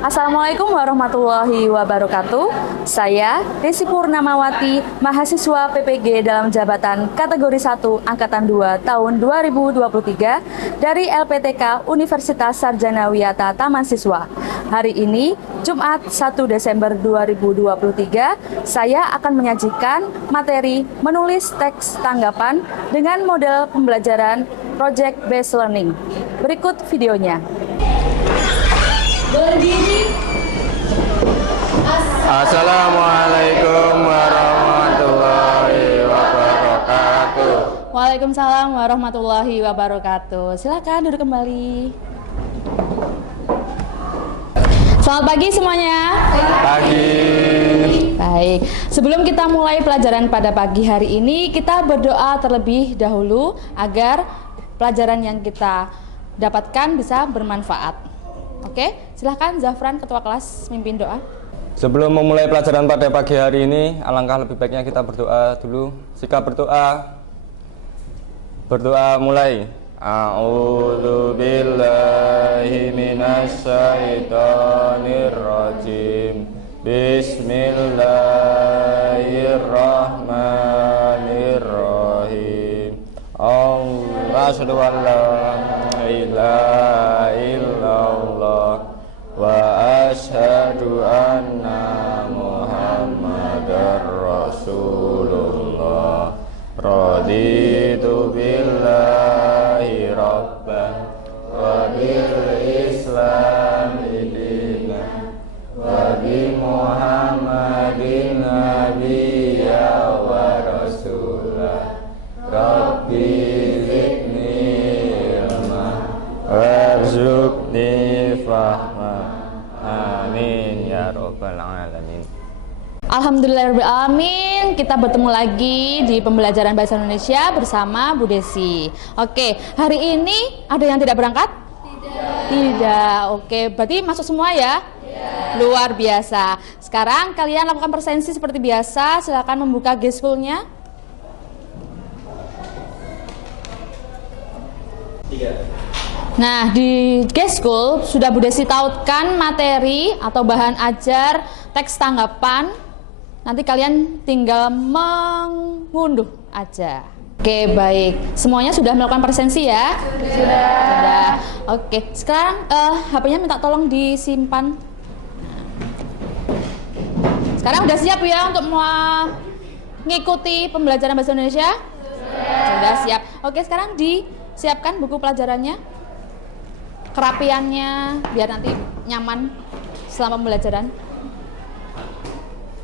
Assalamualaikum warahmatullahi wabarakatuh. Saya Desi Purnamawati, mahasiswa PPG dalam jabatan kategori 1 Angkatan 2 tahun 2023 dari LPTK Universitas Sarjana Wiyata Taman Siswa. Hari ini, Jumat 1 Desember 2023, saya akan menyajikan materi menulis teks tanggapan dengan model pembelajaran Project Based Learning. Berikut videonya. Berdiri. Assalamualaikum warahmatullahi wabarakatuh. Waalaikumsalam warahmatullahi wabarakatuh. Silakan duduk kembali. Selamat pagi semuanya. Pagi. Baik, sebelum kita mulai pelajaran pada pagi hari ini, kita berdoa terlebih dahulu agar pelajaran yang kita dapatkan bisa bermanfaat. Oke, silahkan Zafran, ketua kelas, mimpin doa. Sebelum memulai pelajaran pada pagi hari ini, alangkah lebih baiknya kita berdoa dulu. Sikap berdoa mulai. A'udzu billahi minasyaitonir rajim. Bismillahirrahmanirrahim. Asyhadu an la ilaha illallah wa asyhadu anna Muhammadar Rasulullah. Raditu billahi rabban wa bil islami dinan wa bi Muhammadin nabiyya wa rasulah. Rabbi zidni ilma warzuqni fahma. Amin ya rabbal alamin. Alhamdulillahirrahmanirrahim, kita bertemu lagi di pembelajaran Bahasa Indonesia bersama Bu Desi. Oke, hari ini ada yang tidak berangkat? Tidak. Oke, berarti masuk semua ya? Luar biasa. Sekarang kalian lakukan presensi seperti biasa. Silakan membuka G-School-nya. Nah, di G-School sudah Bu Desi tautkan materi atau bahan ajar teks tanggapan. Nanti kalian tinggal mengunduh aja. Oke, baik. Semuanya sudah melakukan presensi ya? Sudah. Oke, sekarang HP-nya minta tolong disimpan. Sekarang udah siap ya untuk mengikuti pembelajaran Bahasa Indonesia? Sudah siap. Oke, sekarang disiapkan buku pelajarannya, kerapiannya, biar nanti nyaman selama pembelajaran.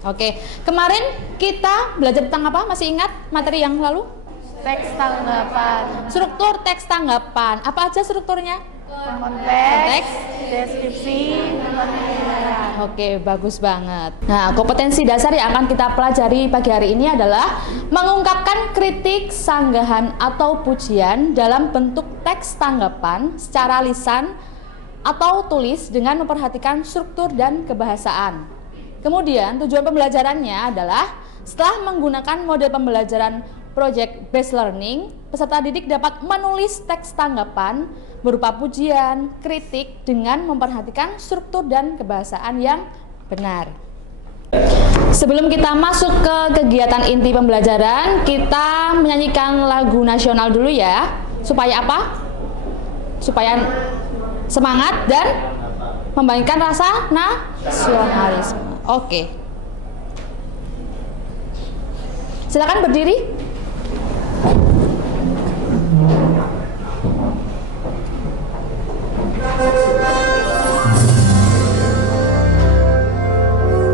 Oke, kemarin kita belajar tentang apa? Masih ingat materi yang lalu? Teks tanggapan, Struktur teks tanggapan. Apa aja strukturnya? konteks, deskripsi, penilaian. Oke, bagus banget. Nah, kompetensi dasar yang akan kita pelajari pagi hari ini adalah mengungkapkan kritik, sanggahan, atau pujian dalam bentuk teks tanggapan secara lisan atau tulis dengan memperhatikan struktur dan kebahasaan. Kemudian, tujuan pembelajarannya adalah setelah menggunakan model pembelajaran Project Based Learning, peserta didik dapat menulis teks tanggapan berupa pujian, kritik dengan memperhatikan struktur dan kebahasaan yang benar. Sebelum kita masuk ke kegiatan inti pembelajaran, kita menyanyikan lagu nasional dulu ya. Supaya apa? Supaya semangat dan membangkitkan rasa nasionalisme. Oke. Silakan berdiri.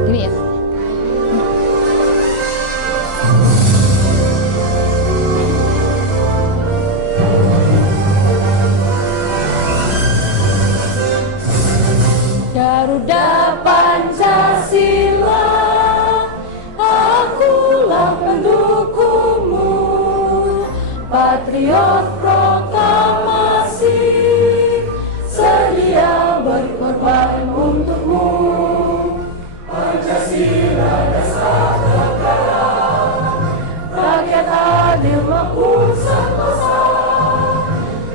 Gini ya. Garuda Pancasila, akulah pendukungmu, patriot proklamasi, sedia berkorban untukmu. Pancasila dasar negara, rakyat adil makmur sentosa,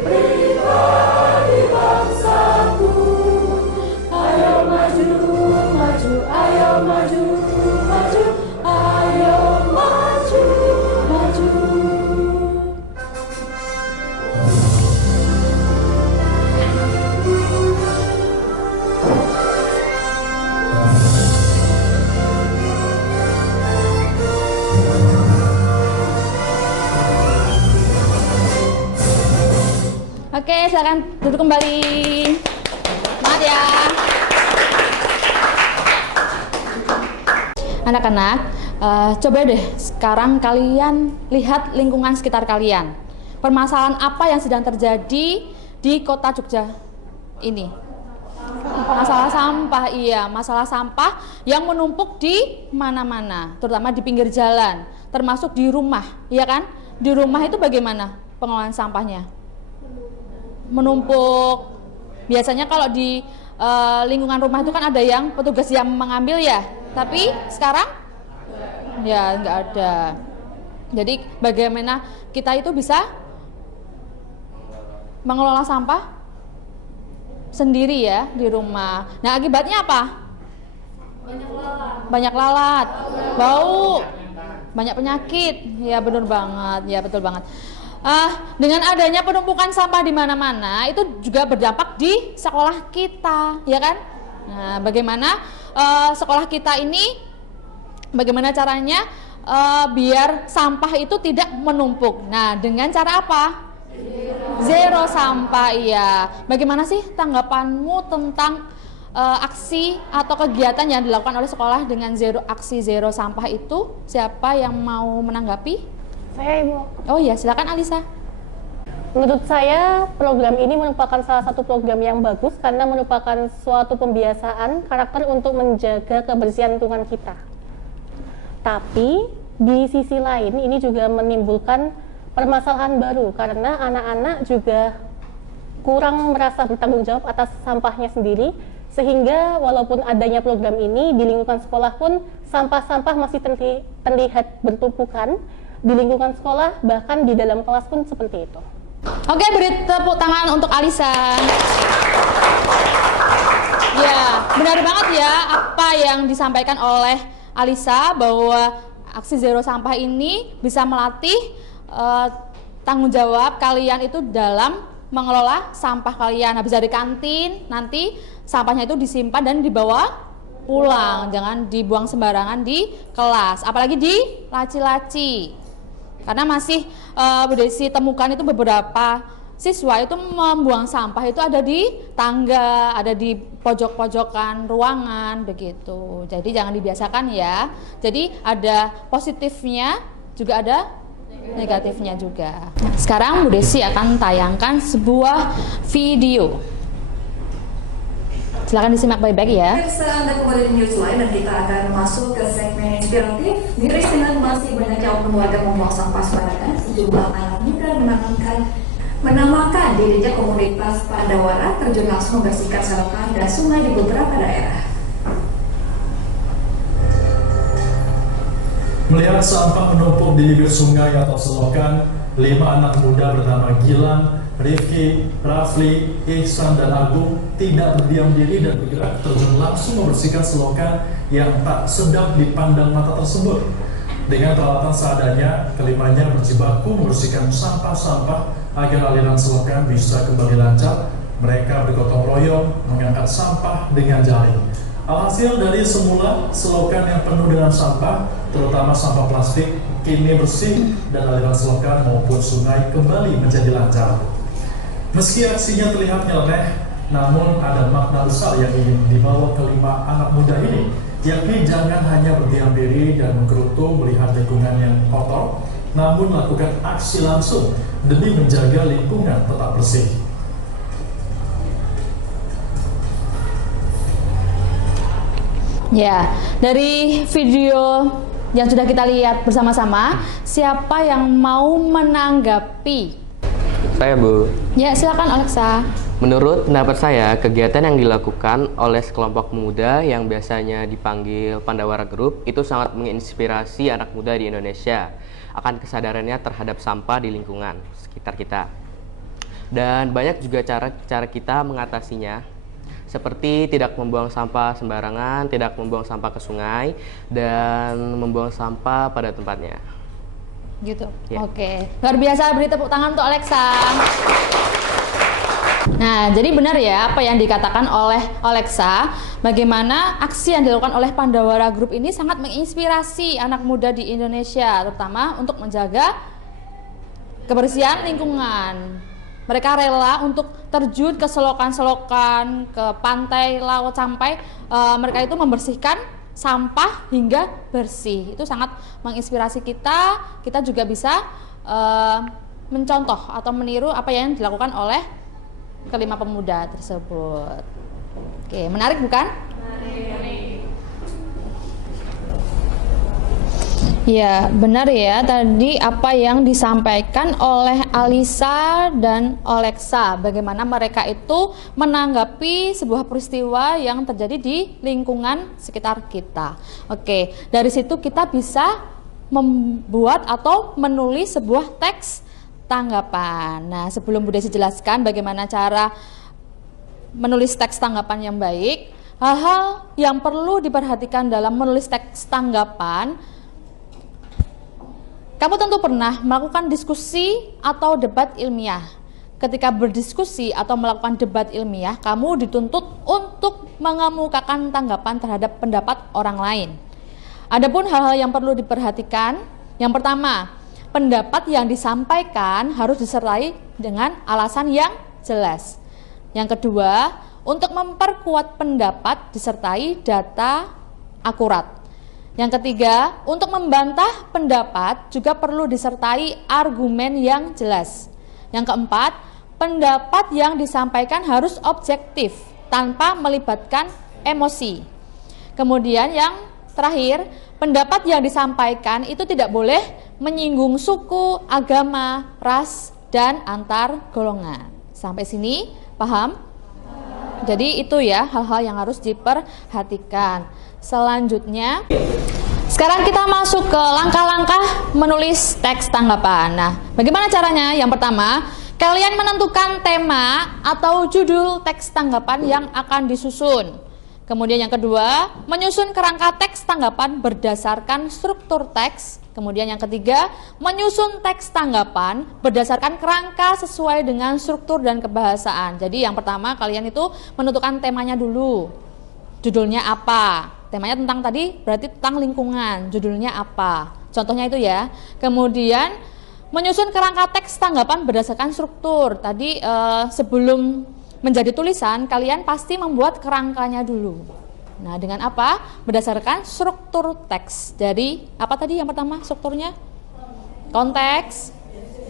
pribadi bangsaku, ayo maju Oke, silakan duduk kembali. Semangat ya. Anak-anak, coba deh sekarang kalian lihat lingkungan sekitar kalian. Permasalahan apa yang sedang terjadi di kota Jogja ini? Masalah sampah, iya, masalah sampah yang menumpuk di mana-mana, terutama di pinggir jalan, termasuk di rumah, iya kan? Di rumah itu bagaimana pengelolaan sampahnya? Menumpuk. Biasanya kalau di lingkungan rumah itu kan ada yang petugas yang mengambil ya, tapi sekarang ya nggak ada. Jadi bagaimana kita itu bisa mengelola sampah sendiri ya di rumah. Nah, akibatnya apa? Banyak lalat, bau, banyak penyakit. Ya benar banget, ya betul banget. Dengan adanya penumpukan sampah di mana-mana itu juga berdampak di sekolah kita, ya kan? Nah, bagaimana sekolah kita ini, bagaimana caranya biar sampah itu tidak menumpuk? Nah, dengan cara apa? Zero sampah, iya. Bagaimana sih tanggapanmu tentang aksi atau kegiatan yang dilakukan oleh sekolah dengan aksi zero sampah itu? Siapa yang mau menanggapi? Saya, Ibu. Oh iya, silakan Alisa. Menurut saya, program ini merupakan salah satu program yang bagus karena merupakan suatu pembiasaan karakter untuk menjaga kebersihan lingkungan kita. Tapi, di sisi lain, ini juga menimbulkan permasalahan baru karena anak-anak juga kurang merasa bertanggung jawab atas sampahnya sendiri, sehingga walaupun adanya program ini, di lingkungan sekolah pun sampah-sampah masih terlihat bertumpukan di lingkungan sekolah, bahkan di dalam kelas pun seperti itu. Oke, beri tepuk tangan untuk Alisa. Ya, benar banget ya apa yang disampaikan oleh Alisa, bahwa aksi zero sampah ini bisa melatih tanggung jawab kalian itu dalam mengelola sampah kalian. Habis dari kantin, nanti sampahnya itu disimpan dan dibawa pulang, jangan dibuang sembarangan di kelas, apalagi di laci-laci. Karena masih Desi temukan itu beberapa siswa itu membuang sampah itu ada di tangga, ada di pojok-pojokan ruangan begitu. Jadi jangan dibiasakan ya. Jadi ada positifnya juga ada negatifnya juga. Nah, sekarang Bu Desi akan tayangkan sebuah video. Silakan disimak baik-baik ya. Pemirsa, Anda kembali di Newsline dan kita akan masuk ke segmen inspiratif. Miris dengan masih banyaknya oknum warga membuang sampah sembarangan, sejumlah anak muda menamakan dirinya komunitas Pandawara terjun langsung membersihkan selokan dan sungai di beberapa daerah. Melihat sampah menumpuk di bibir sungai atau selokan, 5 anak muda bernama Gilang, Rifki, Rafli, Ihsan, dan Agung tidak berdiam diri dan bergerak terjun langsung membersihkan selokan yang tak sedap dipandang mata tersebut. Dengan peralatan seadanya, kelimanya berjibaku membersihkan sampah-sampah agar aliran selokan bisa kembali lancar. Mereka bergotong royong mengangkat sampah dengan jari. Alhasil dari semula selokan yang penuh dengan sampah, terutama sampah plastik, kini bersih dan aliran selokan maupun sungai kembali menjadi lancar. Meski aksinya terlihat nyeleneh, namun ada makna besar yang ingin dibawa kelima anak muda ini, yakni jangan hanya berdiam diri dan menggerutu melihat lingkungan yang kotor, namun melakukan aksi langsung demi menjaga lingkungan tetap bersih. Ya, dari video yang sudah kita lihat bersama-sama, siapa yang mau menanggapi? Saya, Bu. Ya, silakan Alexa. Menurut pendapat saya, kegiatan yang dilakukan oleh sekelompok pemuda yang biasanya dipanggil Pandawara Group itu sangat menginspirasi anak muda di Indonesia akan kesadarannya terhadap sampah di lingkungan sekitar kita. Dan banyak juga cara kita mengatasinya, seperti tidak membuang sampah sembarangan, tidak membuang sampah ke sungai, dan membuang sampah pada tempatnya. Gitu. Ya. Oke. Luar biasa, beri tepuk tangan untuk Alexa. Nah, jadi benar ya apa yang dikatakan oleh Alexa, bagaimana aksi yang dilakukan oleh Pandawara Group ini sangat menginspirasi anak muda di Indonesia, terutama untuk menjaga kebersihan lingkungan. Mereka rela untuk terjun ke selokan-selokan, ke pantai, laut, sampai mereka itu membersihkan sampah hingga bersih. Itu sangat menginspirasi kita. Kita juga bisa mencontoh atau meniru apa yang dilakukan oleh kelima pemuda tersebut. Oke, menarik bukan? Menarik. Ya, benar ya tadi apa yang disampaikan oleh Alisa dan Oleksa, bagaimana mereka itu menanggapi sebuah peristiwa yang terjadi di lingkungan sekitar kita. Oke, dari situ kita bisa membuat atau menulis sebuah teks tanggapan. Nah, sebelum Bu Desi jelaskan bagaimana cara menulis teks tanggapan yang baik, hal-hal yang perlu diperhatikan dalam menulis teks tanggapan. Kamu tentu pernah melakukan diskusi atau debat ilmiah. Ketika berdiskusi atau melakukan debat ilmiah, kamu dituntut untuk mengemukakan tanggapan terhadap pendapat orang lain. Adapun hal-hal yang perlu diperhatikan, yang pertama, pendapat yang disampaikan harus disertai dengan alasan yang jelas. Yang kedua, untuk memperkuat pendapat disertai data akurat. Yang ketiga, untuk membantah pendapat juga perlu disertai argumen yang jelas. Yang keempat, pendapat yang disampaikan harus objektif tanpa melibatkan emosi. Kemudian yang terakhir, pendapat yang disampaikan itu tidak boleh menyinggung suku, agama, ras, dan antar golongan. Sampai sini paham? Jadi itu ya hal-hal yang harus diperhatikan. Selanjutnya, sekarang kita masuk ke langkah-langkah menulis teks tanggapan. Nah, bagaimana caranya? Yang pertama, kalian menentukan tema atau judul teks tanggapan yang akan disusun. Kemudian yang kedua, menyusun kerangka teks tanggapan berdasarkan struktur teks. Kemudian yang ketiga, menyusun teks tanggapan berdasarkan kerangka sesuai dengan struktur dan kebahasaan. Jadi yang pertama, kalian itu menentukan temanya dulu. Judulnya apa? Temanya tentang tadi berarti tentang lingkungan. Judulnya apa? Contohnya itu ya. Kemudian menyusun kerangka teks tanggapan berdasarkan struktur. Tadi sebelum menjadi tulisan, kalian pasti membuat kerangkanya dulu. Nah, dengan apa? Berdasarkan struktur teks. Dari apa tadi yang pertama strukturnya? Konteks,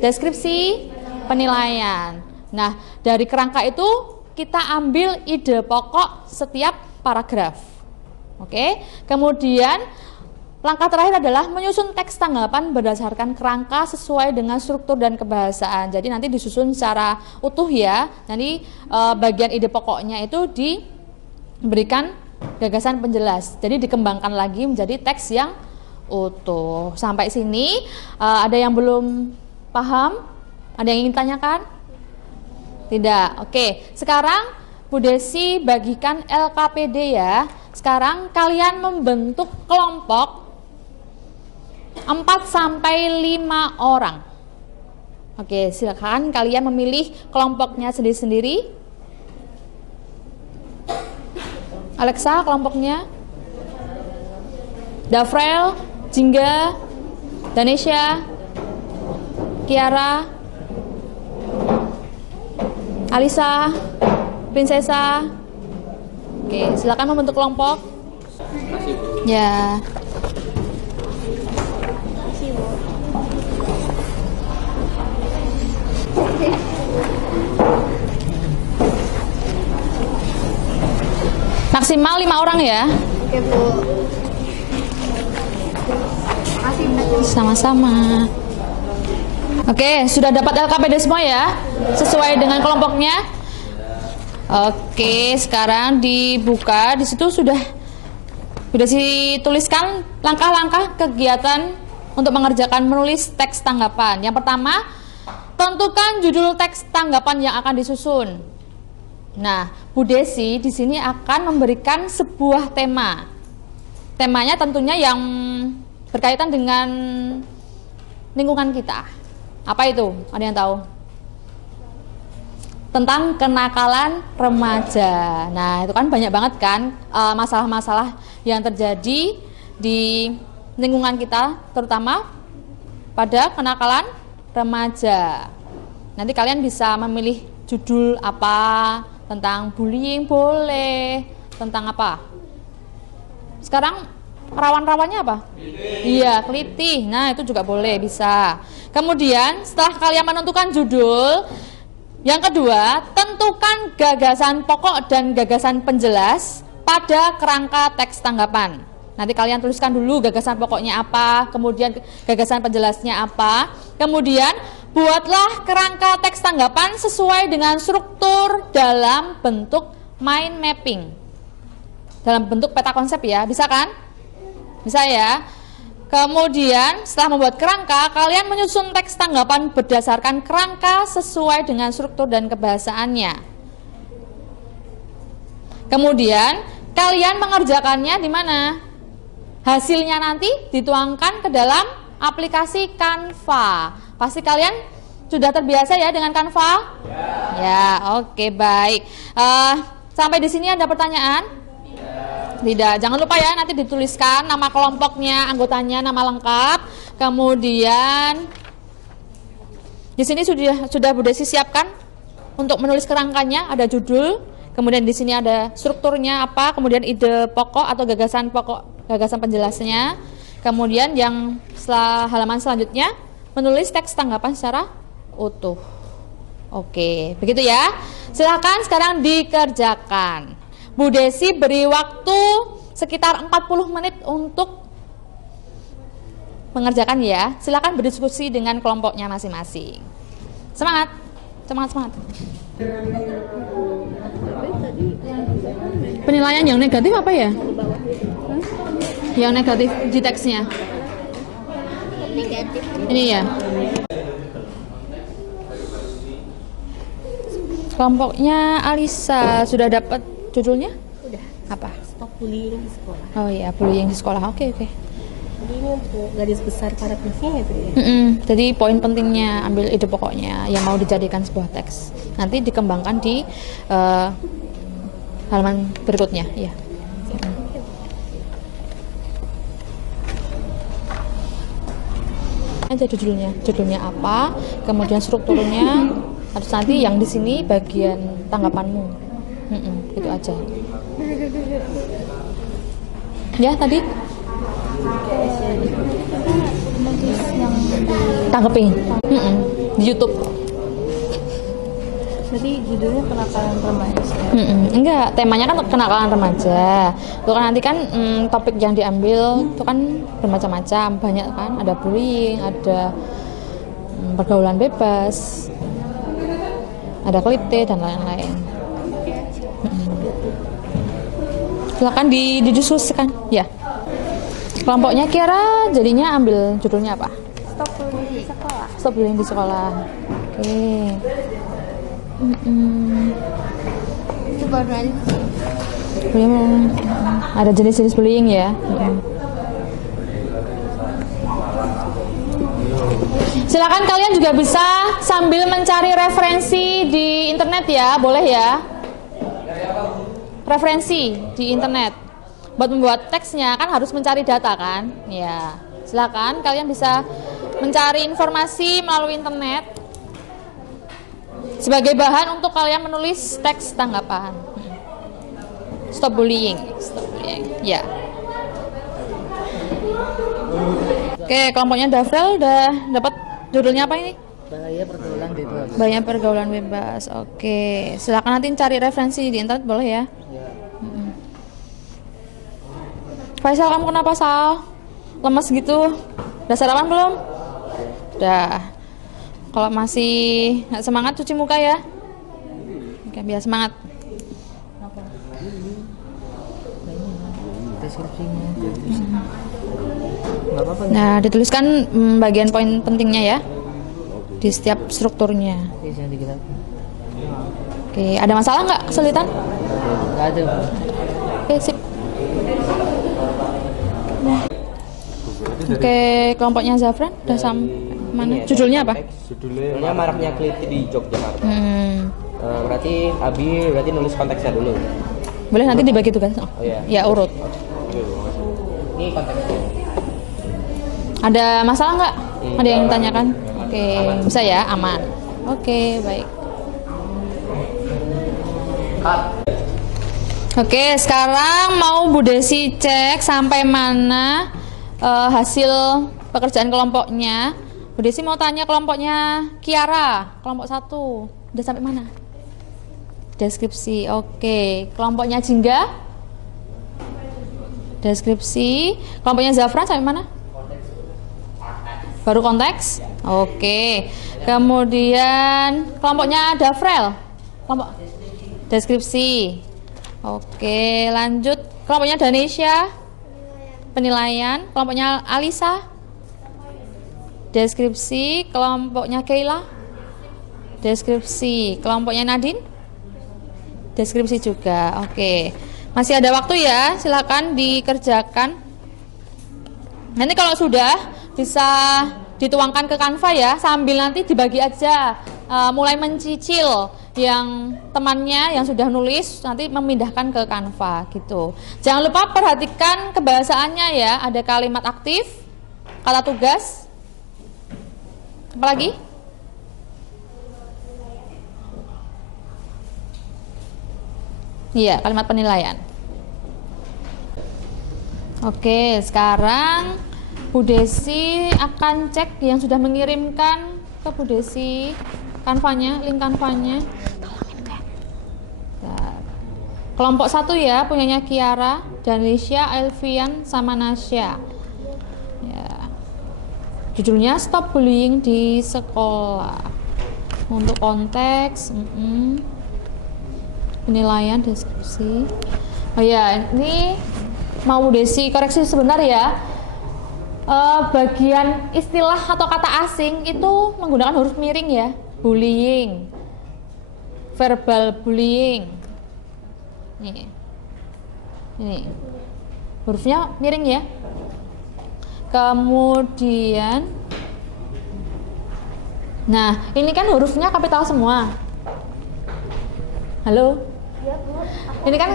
deskripsi, penilaian. Nah, dari kerangka itu kita ambil ide pokok setiap paragraf. Oke. Kemudian langkah terakhir adalah menyusun teks tanggapan berdasarkan kerangka sesuai dengan struktur dan kebahasaan. Jadi nanti disusun secara utuh ya. Nanti bagian ide pokoknya itu diberikan gagasan penjelas. Jadi dikembangkan lagi menjadi teks yang utuh. Sampai sini ada yang belum paham? Ada yang ingin tanyakan? Tidak. Oke. Sekarang Bu Desi bagikan LKPD ya. Sekarang kalian membentuk kelompok 4-5 orang. Oke, silakan kalian memilih kelompoknya sendiri-sendiri. Alexa, kelompoknya. Dafrel, Jingga, Danesha, Kiara, Alisa, Prinsesa. Oke, silakan membentuk kelompok. Ya. Maksimal 5 orang ya. Oke, Bu. Makasih, Bu. Sama-sama. Oke, sudah dapat LKPD semua ya? Sesuai dengan kelompoknya? Oke, sekarang dibuka. Di situ sudah dituliskan langkah-langkah kegiatan untuk mengerjakan menulis teks tanggapan. Yang pertama, tentukan judul teks tanggapan yang akan disusun. Nah, Bu Desi di sini akan memberikan sebuah tema. Temanya tentunya yang berkaitan dengan lingkungan kita. Apa itu? Ada yang tahu? Tentang kenakalan remaja. Nah, itu kan banyak banget kan masalah-masalah yang terjadi di lingkungan kita, terutama pada kenakalan remaja. Nanti kalian bisa memilih judul apa, tentang bullying boleh, tentang apa? Sekarang rawan-rawannya apa? Iya, kelitih. Nah, itu juga boleh, bisa. Kemudian setelah kalian menentukan judul, yang kedua, tentukan gagasan pokok dan gagasan penjelas pada kerangka teks tanggapan. Nanti kalian tuliskan dulu gagasan pokoknya apa, kemudian gagasan penjelasnya apa. Kemudian buatlah kerangka teks tanggapan sesuai dengan struktur dalam bentuk mind mapping. Dalam bentuk peta konsep ya, bisa kan? Bisa ya. Kemudian setelah membuat kerangka, kalian menyusun teks tanggapan berdasarkan kerangka sesuai dengan struktur dan kebahasaannya. Kemudian kalian mengerjakannya di mana? Hasilnya nanti dituangkan ke dalam aplikasi Canva. Pasti kalian sudah terbiasa ya dengan Canva? Ya, oke, baik. Sampai di sini ada pertanyaan? Tidak, jangan lupa ya nanti dituliskan nama kelompoknya, anggotanya, nama lengkap. Kemudian di sini sudah Bu Desi siapkan untuk menulis kerangkanya, ada judul, kemudian di sini ada strukturnya apa, kemudian ide pokok atau gagasan pokok, gagasan penjelasnya. Kemudian yang halaman selanjutnya menulis teks tanggapan secara utuh. Oke, begitu ya. Silakan sekarang dikerjakan. Bu Desi beri waktu sekitar 40 menit untuk mengerjakan ya. Silakan berdiskusi dengan kelompoknya masing-masing. Semangat, semangat, semangat. Penilaian yang negatif apa ya? Yang negatif di teksnya? Negatif. Ini ya. Kelompoknya Alisa sudah dapat judulnya? Udah. Apa? Stop bullying di sekolah. Oh iya, bullying di sekolah. Oke. Jadi ini untuk garis besar paragrafnya itu ya. Jadi poin pentingnya ambil ide pokoknya yang mau dijadikan sebuah teks. Nanti dikembangkan di halaman berikutnya. Ya. Aja judulnya apa, kemudian strukturnya, harus nanti yang di sini bagian tanggapanmu. Gitu aja. Ya tadi tanggepin di YouTube. Jadi judulnya kenakalan remaja. Enggak, temanya kan kenakalan remaja. Itu kan nanti kan topik yang diambil itu kan bermacam-macam, banyak kan, ada bullying, ada pergaulan bebas, ada klite dan lain-lain. Silakan didiskusikan ya. Kelompoknya kira jadinya ambil judulnya apa? Stop bullying di sekolah. Stop bullying di sekolah. Oke. Itu baru nanti. Ada jenis-jenis bullying ya. Silakan kalian juga bisa sambil mencari referensi di internet ya, boleh ya. Referensi di internet. Buat membuat teksnya kan harus mencari data kan? Ya. Silakan kalian bisa mencari informasi melalui internet sebagai bahan untuk kalian menulis teks tanggapan. Stop bullying. Ya. Oke, kelompoknya Dafrel udah dapat judulnya apa ini? Bahaya pergaulan bebas. Bahaya pergaulan bebas. Oke, silakan nanti cari referensi di internet boleh ya. Faisal, kamu kenapa Sal? Lemes gitu? Udah sarapan belum? Udah. Kalau masih nggak semangat cuci muka ya. Oke, biar semangat. Deskripsinya. Nah, dituliskan bagian poin pentingnya ya di setiap strukturnya. Oke, ada masalah nggak? Kesulitan? Nggak ada. Oke, sip. Oke, kelompoknya Zafran udah mana? Judulnya apa? Judulnya maraknya kliti di Yogyakarta. Berarti Abi nulis konteksnya dulu. Boleh nanti dibagi tugas. Oh, iya. Ya urut. Ini konteksnya. Ada masalah nggak? Ada yang ditanyakan? Oke, bisa ya, aman. Oke, baik. Oke, sekarang mau Bu Desi cek sampai mana hasil pekerjaan kelompoknya. Bu Desi mau tanya kelompoknya Kiara, kelompok 1. Udah sampai mana? Deskripsi. Oke, kelompoknya Jingga? Deskripsi. Kelompoknya Zafran sampai mana? Baru konteks? Oke. Kemudian kelompoknya Dafrel? Kelompok deskripsi. Oke, lanjut. Kelompoknya Danisha? Penilaian. Kelompoknya Alisa? Deskripsi. Kelompoknya Keila? Deskripsi. Kelompoknya Nadine? Deskripsi juga. Oke. Masih ada waktu ya, silakan dikerjakan. Nanti kalau sudah bisa dituangkan ke Canva ya, sambil nanti dibagi aja, mulai mencicil yang temannya yang sudah nulis nanti memindahkan ke Canva gitu. Jangan lupa perhatikan kebahasaannya ya, ada kalimat aktif, kata tugas, apa lagi? Iya, kalimat penilaian. Oke, sekarang Bu Desi akan cek yang sudah mengirimkan ke Bu Desi Canvanya, link Canvanya. Kelompok 1 ya, punyanya Kiara, Danisha, Elvian, sama Nasya. Ya. Judulnya Stop Bullying di Sekolah. Untuk konteks, penilaian, deskripsi. Oh ya, ini mau Bu Desi koreksi sebentar ya. Bagian istilah atau kata asing itu menggunakan huruf miring ya. Bullying, verbal bullying. Ini hurufnya miring ya. Kemudian, nah ini kan hurufnya kapital semua. Halo? Ini kan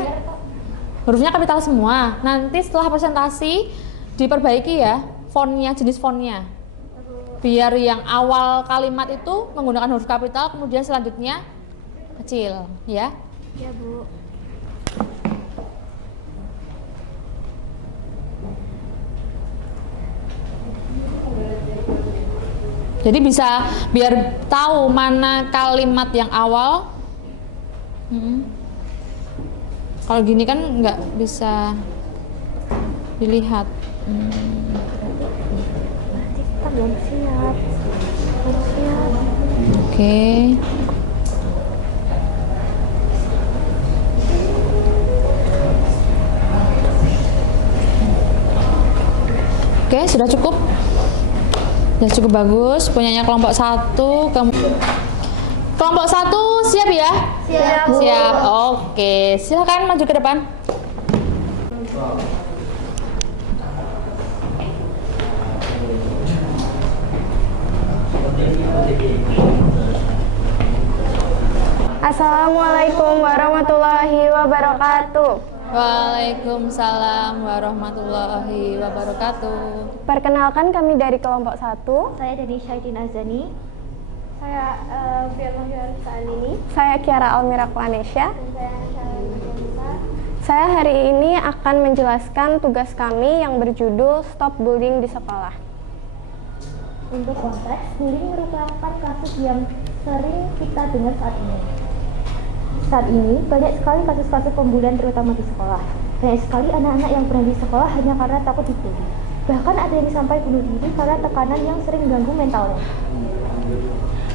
hurufnya kapital semua. Nanti setelah presentasi diperbaiki ya fontnya, jenis fontnya. Biar yang awal kalimat itu menggunakan huruf kapital, kemudian selanjutnya kecil, ya. Ya, Bu. Jadi bisa biar tahu mana kalimat yang awal. Kalau gini kan nggak bisa dilihat. Kita belum siap. Oke. Oke, sudah cukup. Sudah cukup bagus. Punyanya kelompok 1. Kelompok 1 siap ya? Siap, Bu. Siap. Oke, silakan maju ke depan. Assalamualaikum warahmatullahi wabarakatuh. Waalaikumsalam warahmatullahi wabarakatuh. Perkenalkan kami dari kelompok 1. Saya dari Syaitin Azani. Saya Firman. Saya Kiara Almira Planesya. Saya hari ini akan menjelaskan tugas kami yang berjudul Stop Bullying di Sekolah. Untuk konteks, bullying merupakan kasus yang sering kita dengar saat ini. Saat ini, banyak sekali kasus-kasus pembulian terutama di sekolah. Banyak sekali anak-anak yang berhenti sekolah hanya karena takut dibully. Bahkan ada yang sampai bunuh diri karena tekanan yang sering mengganggu mentalnya.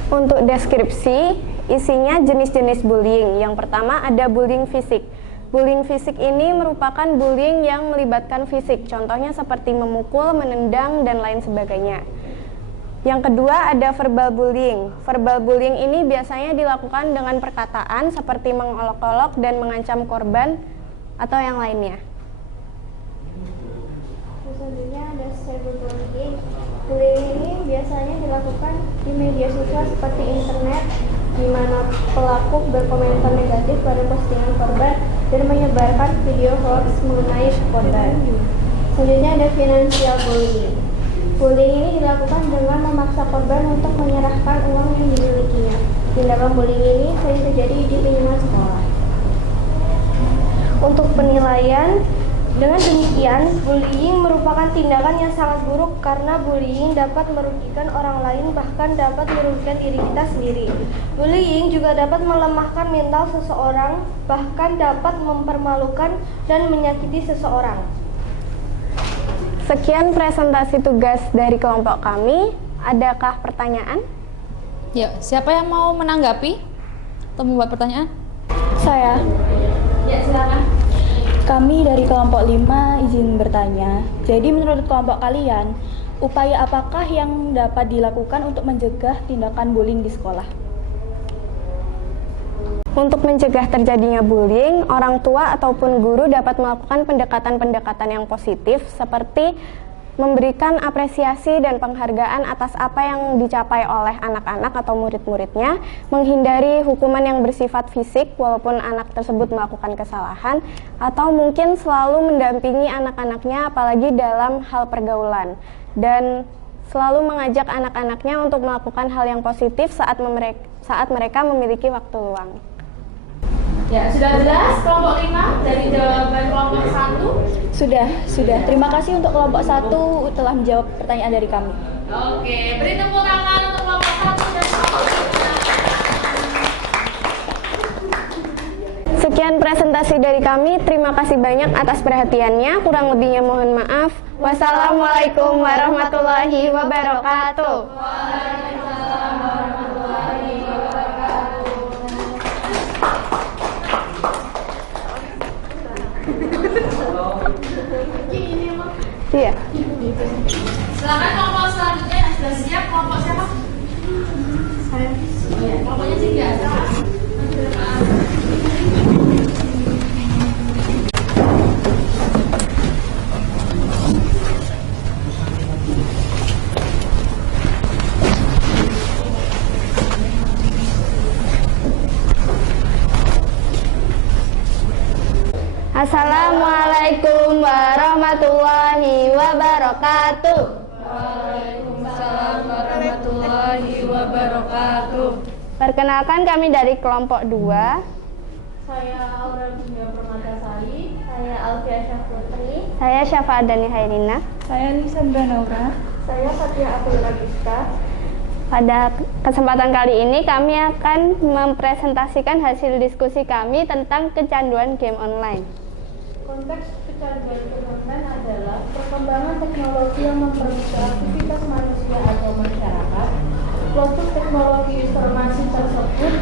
Untuk deskripsi, isinya jenis-jenis bullying. Yang pertama ada bullying fisik. Bullying fisik ini merupakan bullying yang melibatkan fisik. Contohnya seperti memukul, menendang, dan lain sebagainya. Yang kedua ada verbal bullying. Verbal bullying ini biasanya dilakukan dengan perkataan seperti mengolok-olok dan mengancam korban atau yang lainnya. Selanjutnya ada cyberbullying. Bullying ini biasanya dilakukan di media sosial seperti internet, di mana pelaku berkomentar negatif pada postingan korban dan menyebarkan video hoax mengenai korban. Selanjutnya ada financial bullying. Bullying ini dilakukan dengan memaksa korban untuk menyerahkan uang yang dimilikinya. Tindakan bullying ini sering terjadi di lingkungan sekolah. Untuk penilaian, dengan demikian, bullying merupakan tindakan yang sangat buruk karena bullying dapat merugikan orang lain, bahkan dapat merugikan diri kita sendiri. Bullying juga dapat melemahkan mental seseorang, bahkan dapat mempermalukan dan menyakiti seseorang. Sekian presentasi tugas dari kelompok kami. Adakah pertanyaan? Ya, siapa yang mau menanggapi atau membuat pertanyaan? Saya. Ya, silakan. Kami dari kelompok 5 izin bertanya. Jadi menurut kelompok kalian, upaya apakah yang dapat dilakukan untuk mencegah tindakan bullying di sekolah? Untuk mencegah terjadinya bullying, orang tua ataupun guru dapat melakukan pendekatan-pendekatan yang positif seperti memberikan apresiasi dan penghargaan atas apa yang dicapai oleh anak-anak atau murid-muridnya, menghindari hukuman yang bersifat fisik walaupun anak tersebut melakukan kesalahan, atau mungkin selalu mendampingi anak-anaknya apalagi dalam hal pergaulan, dan selalu mengajak anak-anaknya untuk melakukan hal yang positif saat mereka memiliki waktu luang. Ya, sudah jelas kelompok 5 dari jawaban kelompok 1? Sudah. Terima kasih untuk kelompok 1 telah menjawab pertanyaan dari kami. Oke, beri tepuk tangan untuk kelompok 1 dan kelompok 5. Sekian presentasi dari kami. Terima kasih banyak atas perhatiannya. Kurang lebihnya mohon maaf. Wassalamualaikum warahmatullahi wabarakatuh. Iya. Silakan kelompok selanjutnya yang sudah siap. Kelompok siapa? Saya. Iya, kelompoknya Cynthia. Assalamualaikum warahmatullahi wabarakatuh. Waalaikumsalam warahmatullahi wabarakatuh. Perkenalkan, kami dari kelompok 2. Saya Aurel Dunia Permatasari. Saya Alfia Syafutri. Saya Syafa Adani Hairina. Saya Lisandra Naura. Saya Satya Abdul Rizka. Pada kesempatan kali ini kami akan mempresentasikan hasil diskusi kami tentang kecanduan game online. Konteks kecanduan game online adalah perkembangan teknologi yang mempermudah aktivitas manusia atau masyarakat. Produk teknologi informasi tersebut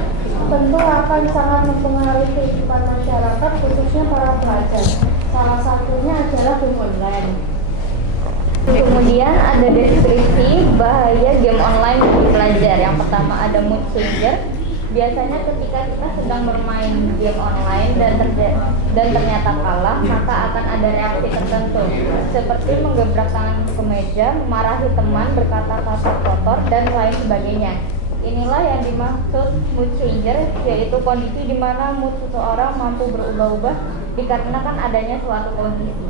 tentu akan sangat mempengaruhi kehidupan masyarakat, khususnya para pelajar. Salah satunya adalah game online. Kemudian ada deskripsi bahaya game online bagi pelajar. Yang pertama ada mood changer. Biasanya ketika kita sedang bermain game online dan ternyata kalah, maka akan ada reaksi tertentu seperti menggebrak tangan ke meja, memarahi teman, berkata-kata kotor, dan lain sebagainya. Inilah yang dimaksud mood changer, yaitu kondisi di mana mood seseorang mampu berubah-ubah dikarenakan adanya suatu kondisi.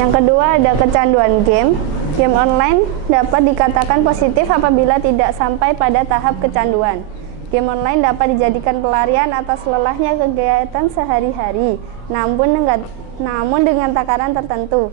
Yang kedua ada kecanduan game. Game online dapat dikatakan positif apabila tidak sampai pada tahap kecanduan. Game online dapat dijadikan pelarian atas lelahnya kegiatan sehari-hari, namun dengan takaran tertentu.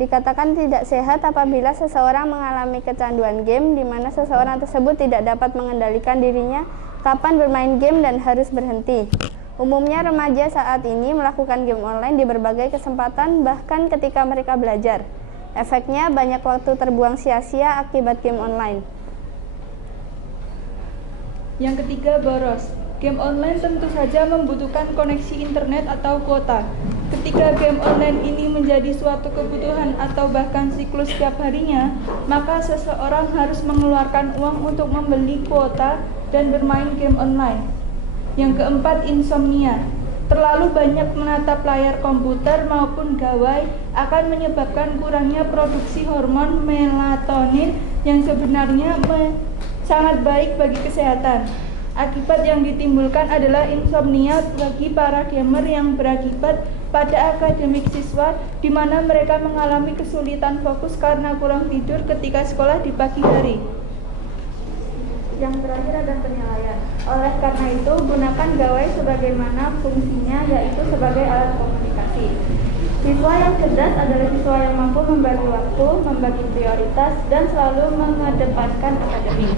Dikatakan tidak sehat apabila seseorang mengalami kecanduan game di mana seseorang tersebut tidak dapat mengendalikan dirinya kapan bermain game dan harus berhenti. Umumnya remaja saat ini melakukan game online di berbagai kesempatan, bahkan ketika mereka belajar. Efeknya banyak waktu terbuang sia-sia akibat game online. Yang ketiga, boros. Game online tentu saja membutuhkan koneksi internet atau kuota. Ketika game online ini menjadi suatu kebutuhan atau bahkan siklus setiap harinya, maka seseorang harus mengeluarkan uang untuk membeli kuota dan bermain game online. Yang keempat, insomnia. Terlalu banyak menatap layar komputer maupun gawai akan menyebabkan kurangnya produksi hormon melatonin yang sebenarnya sangat baik bagi kesehatan. Akibat yang ditimbulkan adalah insomnia bagi para gamer yang berakibat pada akademik siswa, di mana mereka mengalami kesulitan fokus karena kurang tidur ketika sekolah di pagi hari. Yang terakhir ada penilaian. Oleh karena itu, gunakan gawai sebagaimana fungsinya, yaitu sebagai alat komunikasi. Siswa yang cerdas adalah siswa yang mampu membagi waktu, membagi prioritas, dan selalu mengedepankan akademik.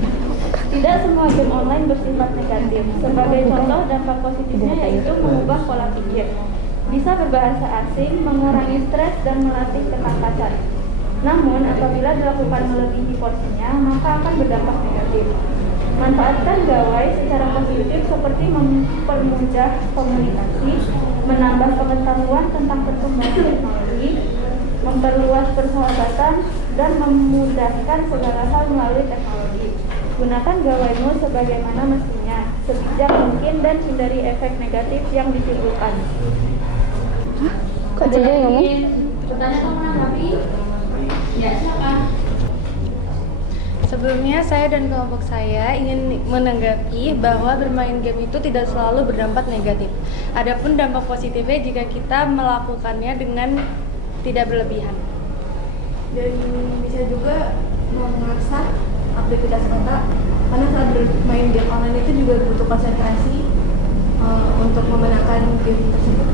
Tidak semua game online bersifat negatif. Sebagai contoh, dampak positifnya yaitu mengubah pola pikir, bisa berbahasa asing, mengurangi stres, dan melatih ketangkasan. Namun, apabila dilakukan melebihi porsinya, maka akan berdampak negatif. Manfaatkan gawai secara positif seperti mempermudah komunikasi, menambah pengetahuan tentang perkembangan teknologi, memperluas persahabatan, dan memudahkan segala hal melalui teknologi. Gunakan gawaimu sebagaimana mestinya, sebijak mungkin, dan hindari efek negatif yang ditimbulkan. Kok jadi ngomong? Pertanyaan atau menanggapi? Ya, silakan. Sebelumnya saya dan kelompok saya ingin menanggapi bahwa bermain game itu tidak selalu berdampak negatif. Adapun dampak positifnya jika kita melakukannya dengan tidak berlebihan. Dan bisa juga mengasah aktivitas otak, karena saat bermain game online itu juga butuh konsentrasi untuk memenangkan game tersebut.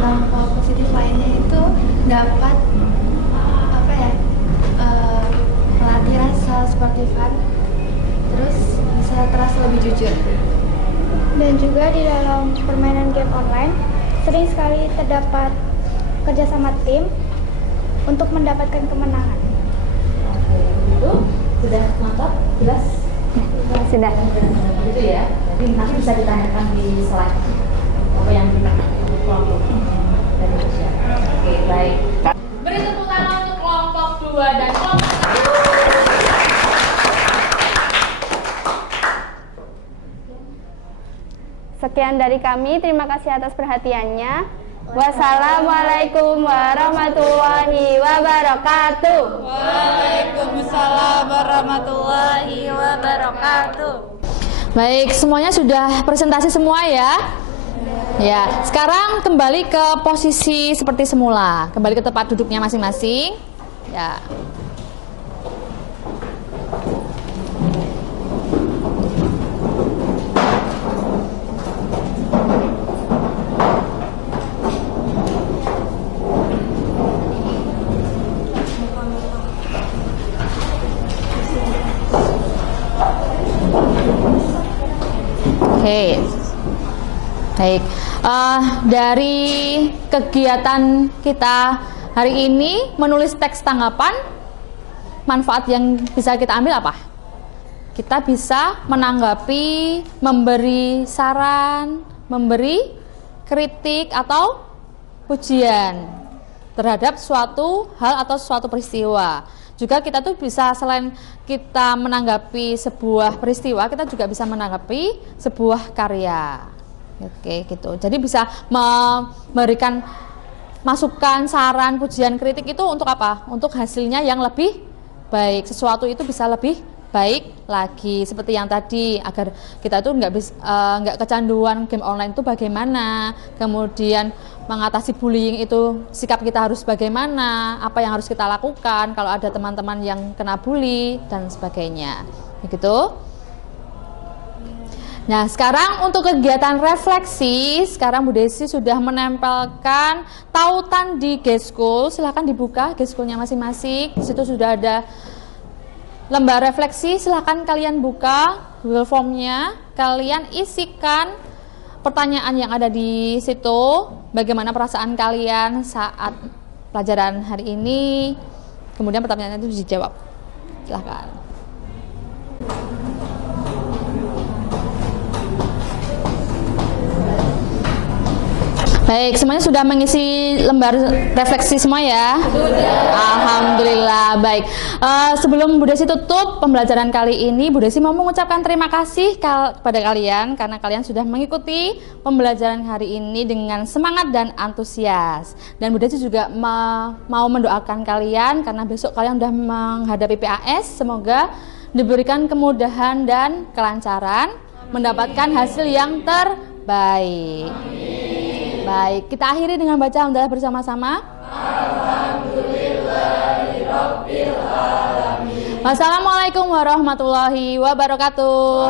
Dampak positif lainnya itu dapat melatih rasa sportifan, terus bisa terasa lebih jujur. Dan juga di dalam permainan game online sering sekali terdapat kerjasama tim untuk mendapatkan kemenangan. Itu sudah mantap, jelas? Sudah. Itu ya. Jadi nanti bisa ditanyakan di slide apa yang kita kelompok dari Indonesia. Oke, baik. Beri tepuk tangan untuk kelompok 2 dan kelompok 1. Sekian dari kami, terima kasih atas perhatiannya. Wassalamualaikum warahmatullahi wabarakatuh. Waalaikumsalam warahmatullahi wabarakatuh. Baik, semuanya sudah presentasi semua ya? Ya, sekarang kembali ke posisi seperti semula. Kembali ke tempat duduknya masing-masing. Ya. Oke, baik. Dari kegiatan kita hari ini menulis teks tanggapan, manfaat yang bisa kita ambil apa? Kita bisa menanggapi, memberi saran, memberi kritik atau pujian terhadap suatu hal atau suatu peristiwa. Juga kita tuh bisa, selain kita menanggapi sebuah peristiwa, kita juga bisa menanggapi sebuah karya. Oke, gitu. Jadi bisa memberikan masukan, saran, pujian, kritik itu untuk apa? Untuk hasilnya yang lebih baik. Sesuatu itu bisa lebih baik lagi. Seperti yang tadi, agar kita itu nggak kecanduan game online itu bagaimana, kemudian mengatasi bullying itu sikap kita harus bagaimana, apa yang harus kita lakukan kalau ada teman-teman yang kena bully dan sebagainya. Begitu. Nah, sekarang untuk kegiatan refleksi, sekarang Bu Desi sudah menempelkan tautan di G-School. Silahkan dibuka G-Schoolnya masing-masing. Di situ sudah ada lembar refleksi. Silahkan kalian buka Google Form-nya. Kalian isikan pertanyaan yang ada di situ. Bagaimana perasaan kalian saat pelajaran hari ini. Kemudian pertanyaan itu dijawab. Silahkan. Baik, semuanya sudah mengisi lembar refleksi semua ya? Sudah. Alhamdulillah, baik. Sebelum Bu Desi tutup pembelajaran kali ini, Bu Desi mau mengucapkan terima kasih kepada kalian karena kalian sudah mengikuti pembelajaran hari ini dengan semangat dan antusias. Dan Bu Desi juga mau mendoakan kalian karena besok kalian sudah menghadapi PAS. Semoga diberikan kemudahan dan kelancaran. mendapatkan hasil yang terbaik. Baik, kita akhiri dengan baca hamdalah bersama-sama. Wassalamualaikum warahmatullahi wabarakatuh.